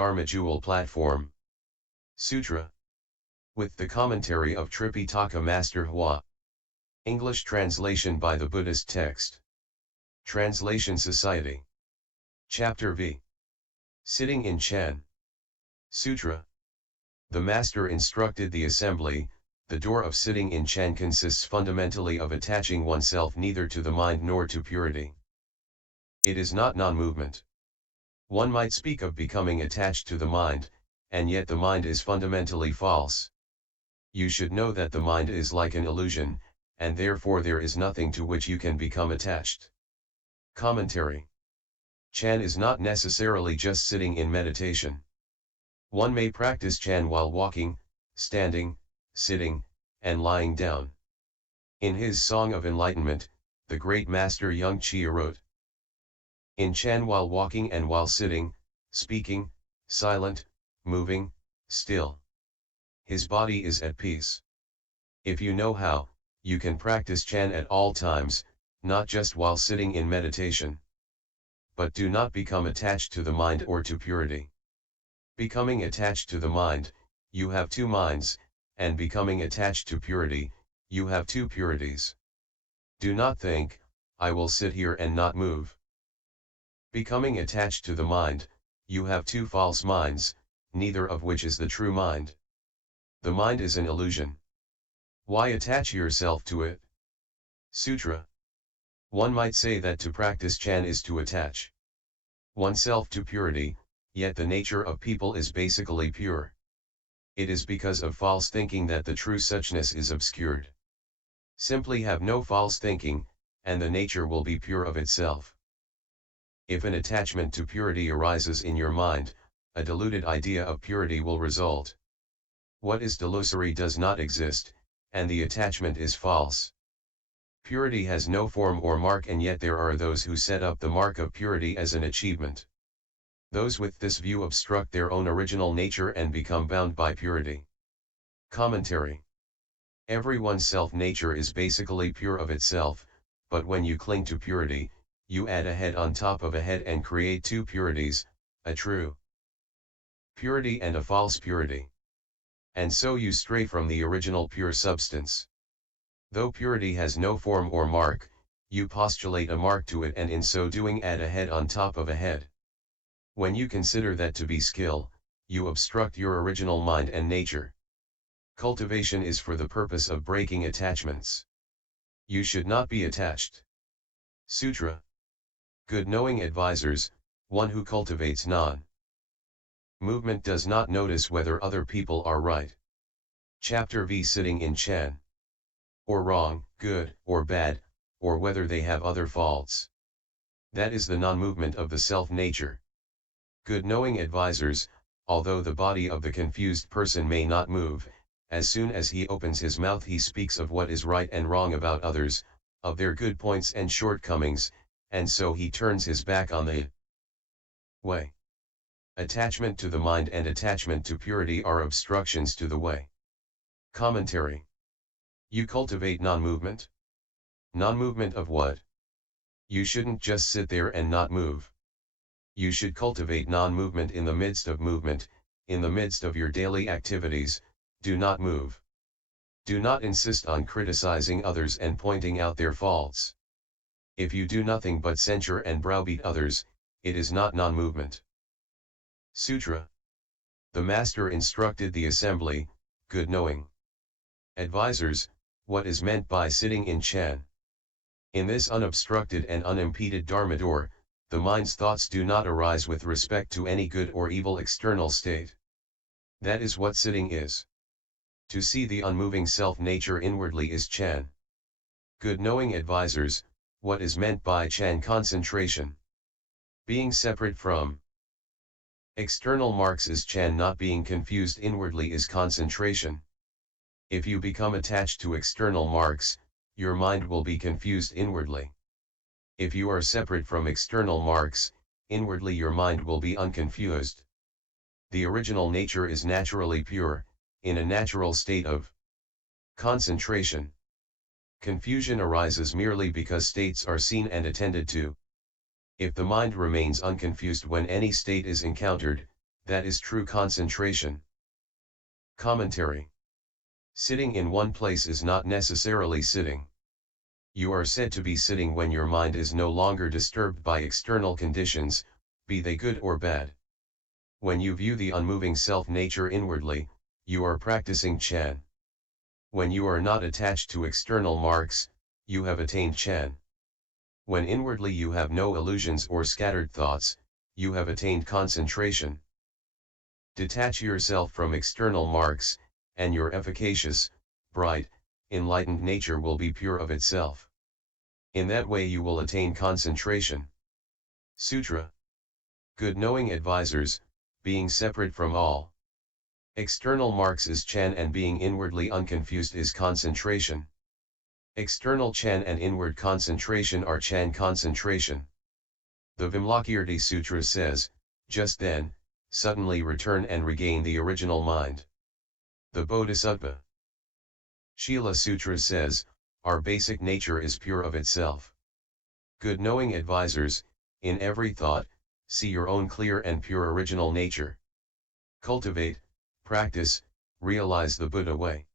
Dharma Jewel Platform. Sutra. With the commentary of Tripitaka Master Hua. English translation by the Buddhist text. Translation Society. Chapter V. Sitting in Chan. Sutra. The Master instructed the assembly, the door of sitting in Chan consists fundamentally of attaching oneself neither to the mind nor to purity. It is not non-movement. One might speak of becoming attached to the mind, and yet the mind is fundamentally false. You should know that the mind is like an illusion, and therefore there is nothing to which you can become attached. Commentary. Chan is not necessarily just sitting in meditation. One may practice Chan while walking, standing, sitting, and lying down. In his Song of Enlightenment, the Great Master Yung Chia wrote, "In Chan while walking and while sitting, speaking, silent, moving, still. His body is at peace." If you know how, you can practice Chan at all times, not just while sitting in meditation. But do not become attached to the mind or to purity. Becoming attached to the mind, you have two minds, and becoming attached to purity, you have two purities. Do not think, I will sit here and not move. Becoming attached to the mind, you have two false minds, neither of which is the true mind. The mind is an illusion. Why attach yourself to it? Sutra. One might say that to practice Chan is to attach oneself to purity, yet the nature of people is basically pure. It is because of false thinking that the true suchness is obscured. Simply have no false thinking, and the nature will be pure of itself. If an attachment to purity arises in your mind, a deluded idea of purity will result. What is delusory does not exist, and the attachment is false. Purity has no form or mark, and yet there are those who set up the mark of purity as an achievement. Those with this view obstruct their own original nature and become bound by purity. Commentary. Everyone's self-nature is basically pure of itself, but when you cling to purity, you add a head on top of a head and create two purities, a true purity and a false purity. And so you stray from the original pure substance. Though purity has no form or mark, you postulate a mark to it and in so doing add a head on top of a head. When you consider that to be skill, you obstruct your original mind and nature. Cultivation is for the purpose of breaking attachments. You should not be attached. Sutra. Good knowing advisors, one who cultivates non-movement does not notice whether other people are right. Chapter V. Sitting in Chan. Or wrong, good, or bad, or whether they have other faults. That is the non-movement of the self-nature. Good knowing advisors, although the body of the confused person may not move, as soon as he opens his mouth he speaks of what is right and wrong about others, of their good points and shortcomings, and so he turns his back on the way. Attachment to the mind and attachment to purity are obstructions to the way. Commentary. You cultivate non-movement? Non-movement of what? You shouldn't just sit there and not move. You should cultivate non-movement in the midst of movement, in the midst of your daily activities. Do not move. Do not insist on criticizing others and pointing out their faults. If you do nothing but censure and browbeat others, it is not non-movement. Sutra. The Master instructed the assembly, good knowing advisors, what is meant by sitting in Chan. In this unobstructed and unimpeded Dharma door, the mind's thoughts do not arise with respect to any good or evil external state. That is what sitting is. To see the unmoving self-nature inwardly is Chan. Good knowing advisors, what is meant by Chan concentration? Being separate from external marks is Chan. Not being confused inwardly is concentration. If you become attached to external marks, your mind will be confused inwardly. If you are separate from external marks, inwardly your mind will be unconfused. The original nature is naturally pure, in a natural state of concentration. Confusion arises merely because states are seen and attended to. If the mind remains unconfused when any state is encountered, that is true concentration. Commentary. Sitting in one place is not necessarily sitting. You are said to be sitting when your mind is no longer disturbed by external conditions, be they good or bad. When you view the unmoving self-nature inwardly, you are practicing Chan. When you are not attached to external marks, you have attained Chan. When inwardly you have no illusions or scattered thoughts, you have attained concentration. Detach yourself from external marks, and your efficacious, bright, enlightened nature will be pure of itself. In that way you will attain concentration. Sutra. Good knowing advisors, being separate from all external marks is Chan, and being inwardly unconfused is concentration. External Chan and inward concentration are Chan concentration. The Vimalakirti Sutra says, just then, suddenly return and regain the original mind. The Bodhisattva Shila Sutra says, our basic nature is pure of itself. Good knowing advisors, in every thought, see your own clear and pure original nature. Cultivate, practice, realize the Buddha way.